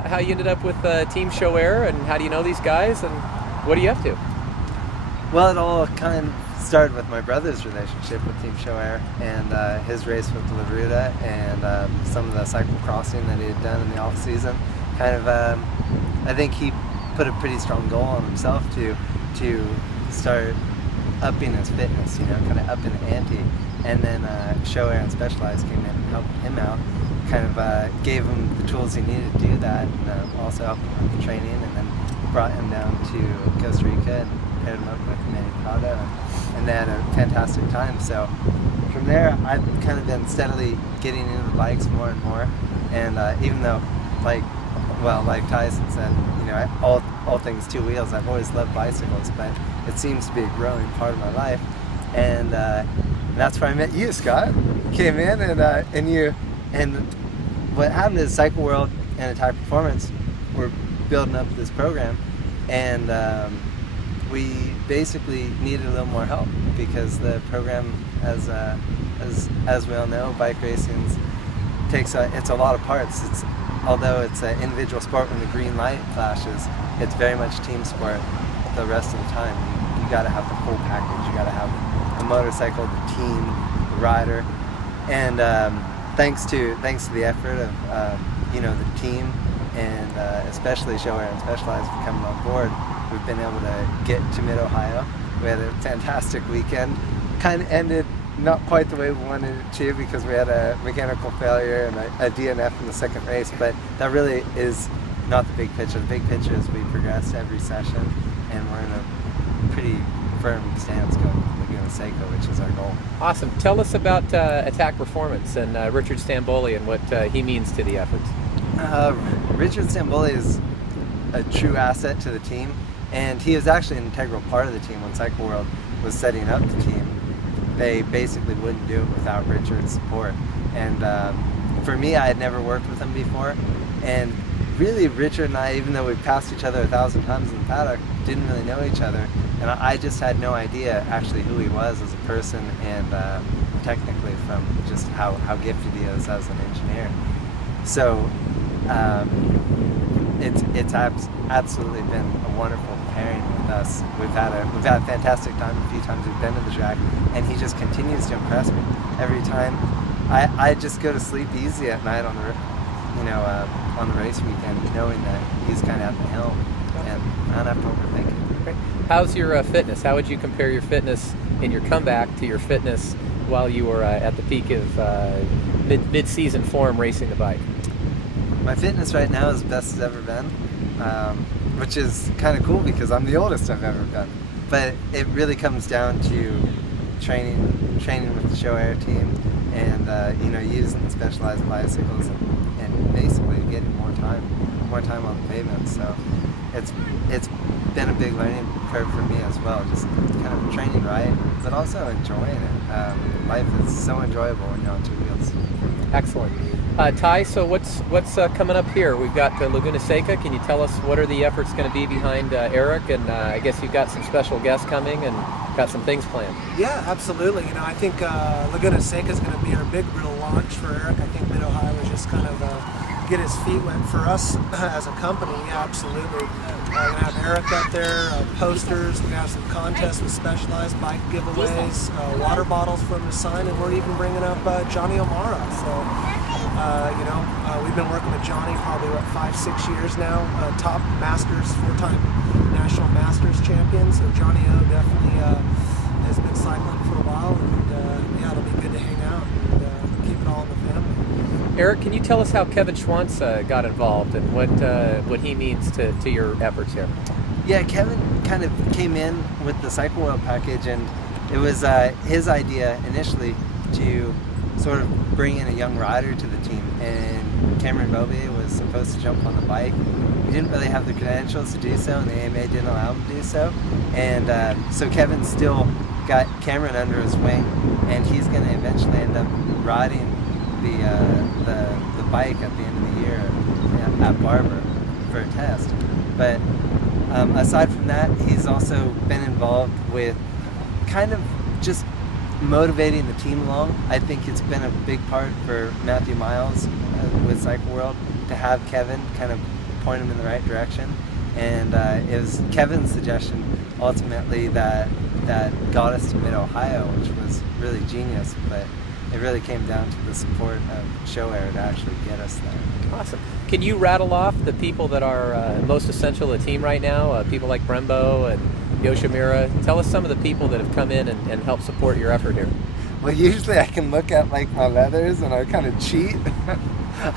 how you ended up with Team Sho-Air, and how do you know these guys, and what are you up to? Well, it all kind of started with my brother's relationship with Team Sho-Air and his race with La Ruta and some of the cyclocrossing that he had done in the off season. I think he put a pretty strong goal on himself to start upping his fitness, kind of upping the ante. And then Sho-Air and Specialized came in and helped him out, gave him the tools he needed to do that, and also helped him with the training, and then brought him down to Costa Rica and paired him up with Manny Prado, and they had a fantastic time. So from there, I've kind of been steadily getting into the bikes more and more, and even though, like Tyson said, all things two wheels, I've always loved bicycles, but it seems to be a growing part of my life, and that's where I met you, Scott. Came in and what happened is Cycle World and Attack Performance were building up this program, and we basically needed a little more help because the program, as we all know, bike racing it's a lot of parts. Although it's an individual sport when the green light flashes, it's very much team sport the rest of the time. You got to have the full package. You got to have the motorcycle, the team, the rider, and thanks to the effort of the team and especially Sho-Air and Specialized for coming on board, we've been able to get to Mid-Ohio. We had a fantastic weekend. Kind of ended not quite the way we wanted it to because we had a mechanical failure and a DNF in the second race, but that really is not the big picture. The big picture is we progress every session, and we're in a pretty firm stance going to Laguna Seca, which is our goal. Awesome. Tell us about Attack Performance and Richard Stamboli and what he means to the efforts. Richard Stamboli is a true asset to the team, and he is actually an integral part of the team. When Cycle World was setting up the team, they basically wouldn't do it without Richard's support. And for me, I had never worked with him before, and really Richard and I, even though we passed each other 1,000 times in the paddock, didn't really know each other, and I just had no idea actually who he was as a person and technically from just how gifted he is as an engineer. So it's absolutely been a wonderful pairing with us. We've had a fantastic time a few times we've been to the track, and he just continues to impress me every time. I just go to sleep easy at night on the race weekend, knowing that he's kind of at the helm, and I don't have to overthink it. Great. How's your fitness? How would you compare your fitness in your comeback to your fitness while you were at the peak of mid-season form racing the bike? My fitness right now is the best it's ever been, which is kind of cool because I'm the oldest I've ever been. But it really comes down to training with the Sho-Air team, and using the Specialized bicycles and basically getting more time on the pavement. So it's been a big learning curve for me as well, just kind of training right, but also enjoying it. Life is so enjoyable when you're on two wheels. Excellent. Ty, so what's coming up here? We've got Laguna Seca. Can you tell us what are the efforts going to be behind Eric? And I guess you've got some special guests coming and got some things planned. Yeah, absolutely. I think Laguna Seca is going to be our big real launch for Eric. I think Mid-Ohio was just kind of get his feet wet for us as a company. Yeah, absolutely. We're going to have Eric up there, posters. We're going to have some contests with Specialized, bike giveaways, water bottles for him to sign, and we're even bringing up Johnny O'Mara. So, we've been working with Johnny probably 5-6 years now. Top Masters, 4-time national Masters champion. So Johnny O definitely has been cycling for a while, and it'll be good to hang out and keep it all in the family. Eric, can you tell us how Kevin Schwantz got involved and what he means to your efforts here? Yeah, Kevin kind of came in with the Cycle World package, and it was his idea initially to sort of bring in a young rider to the team, and Cameron Bobie was supposed to jump on the bike. He didn't really have the credentials to do so, and the AMA didn't allow him to do so, and so Kevin still got Cameron under his wing, and he's going to eventually end up riding the bike at the end of the year at Barber for a test. But aside from that, he's also been involved with kind of just motivating the team along. I think it's been a big part for Matthew Miles with Cycle World to have Kevin kind of point them in the right direction. And it was Kevin's suggestion ultimately that got us to Mid-Ohio, which was really genius, but it really came down to the support of Sho-Air to actually get us there. Awesome. Can you rattle off the people that are most essential to the team right now? People like Brembo and Yoshimura. Tell us some of the people that have come in and helped support your effort here. Well, usually I can look at like my leathers and I kind of cheat.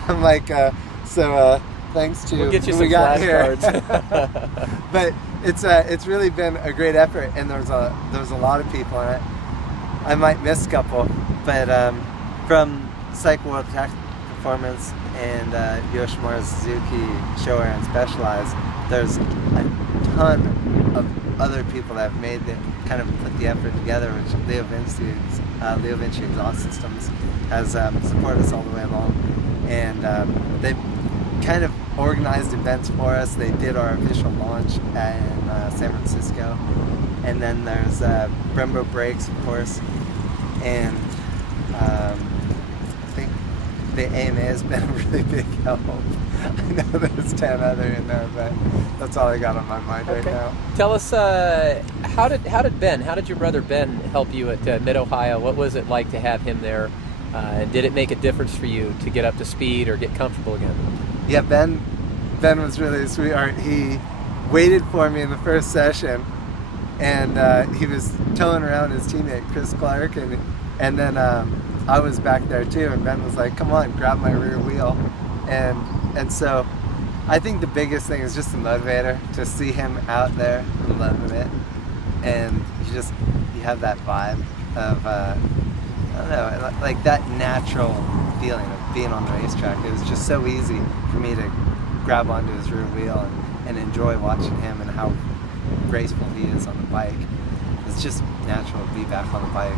I'm like, thanks to we'll get you who some we got here. flashcards. But it's really been a great effort, and there was a lot of people in it. I might miss a couple, but from Cycle World Tactical Performance and Yoshimura Suzuki, Sho-Air, and Specialized, there's a ton of other people that have made the kind of put the effort together, which Leo Vinci Exhaust Systems has supported us all the way along, and they've kind of organized events for us. They did our official launch in San Francisco, and then there's Brembo Brakes, of course, and I think the AMA has been a really big help. I know there's 10 other in there, but that's all I got on my mind right now. Tell us, how did your brother Ben help you at Mid-Ohio? What was it like to have him there? And did it make a difference for you to get up to speed or get comfortable again? Yeah, Ben was really a sweetheart. He waited for me in the first session, and he was towing around his teammate Chris Clark, and then I was back there too, and Ben was like, "Come on, grab my rear wheel," and so I think the biggest thing is just the motivator to see him out there and loving it, and you have that vibe of I don't know, like that natural feeling of being on the racetrack. It was just so easy for me to grab onto his rear wheel and enjoy watching him and how graceful he is on the bike. It's just natural to be back on the bike.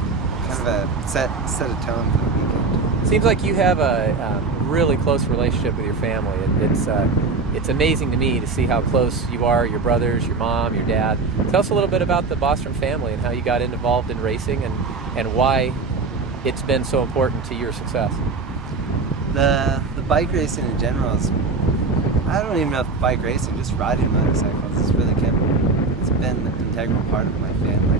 Kind of a set a tone for the weekend. Seems like you have a really close relationship with your family. It's amazing to me to see how close you are, your brothers, your mom, your dad. Tell us a little bit about the Bostrom family and how you got involved in racing and why it's been so important to your success. The bike racing in general is, I don't even know if bike racing, just riding motorcycles has really it's been an integral part of my family.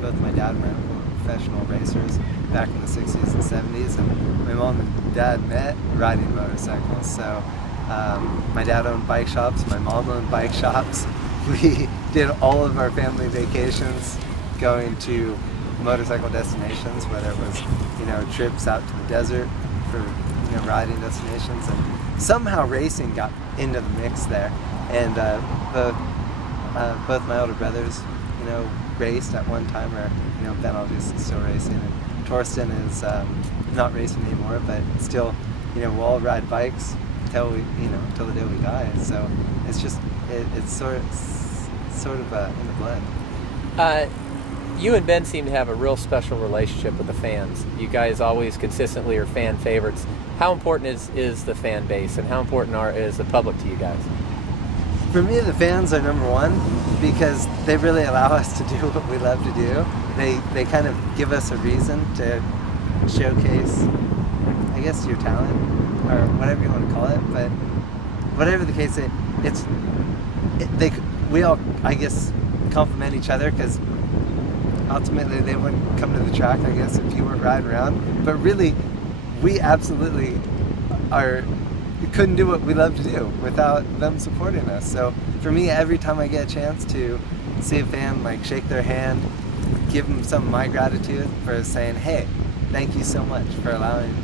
Both my dad and my uncle were professional racers back in the 60s and 70s, and my mom and dad met riding motorcycles. So my dad owned bike shops, my mom owned bike shops. We did all of our family vacations going to motorcycle destinations, whether it was trips out to the desert for riding destinations, and somehow racing got into the mix there. And both my older brothers raced at one time, or Ben obviously still racing, and Torsten is not racing anymore, but still we'll all ride bikes till the day we die. So it's just it's sort of in the blood. You and Ben seem to have a real special relationship with the fans. You guys always consistently are fan favorites. How important is the fan base, and how important is the public to you guys? For me, the fans are number one because they really allow us to do what we love to do. They kind of give us a reason to showcase, I guess, your talent, or whatever you want to call it. But whatever the case, we all, I guess, compliment each other, because ultimately they wouldn't come to the track, I guess, if you weren't riding around. But really, we absolutely couldn't do what we love to do without them supporting us. So for me, every time I get a chance to see a fan, shake their hand, give them some of my gratitude for saying, "Hey, thank you so much for allowing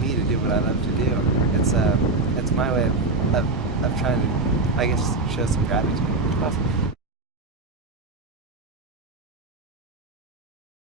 me to do what I love to do." It's my way of trying to, I guess, show some gratitude. Awesome.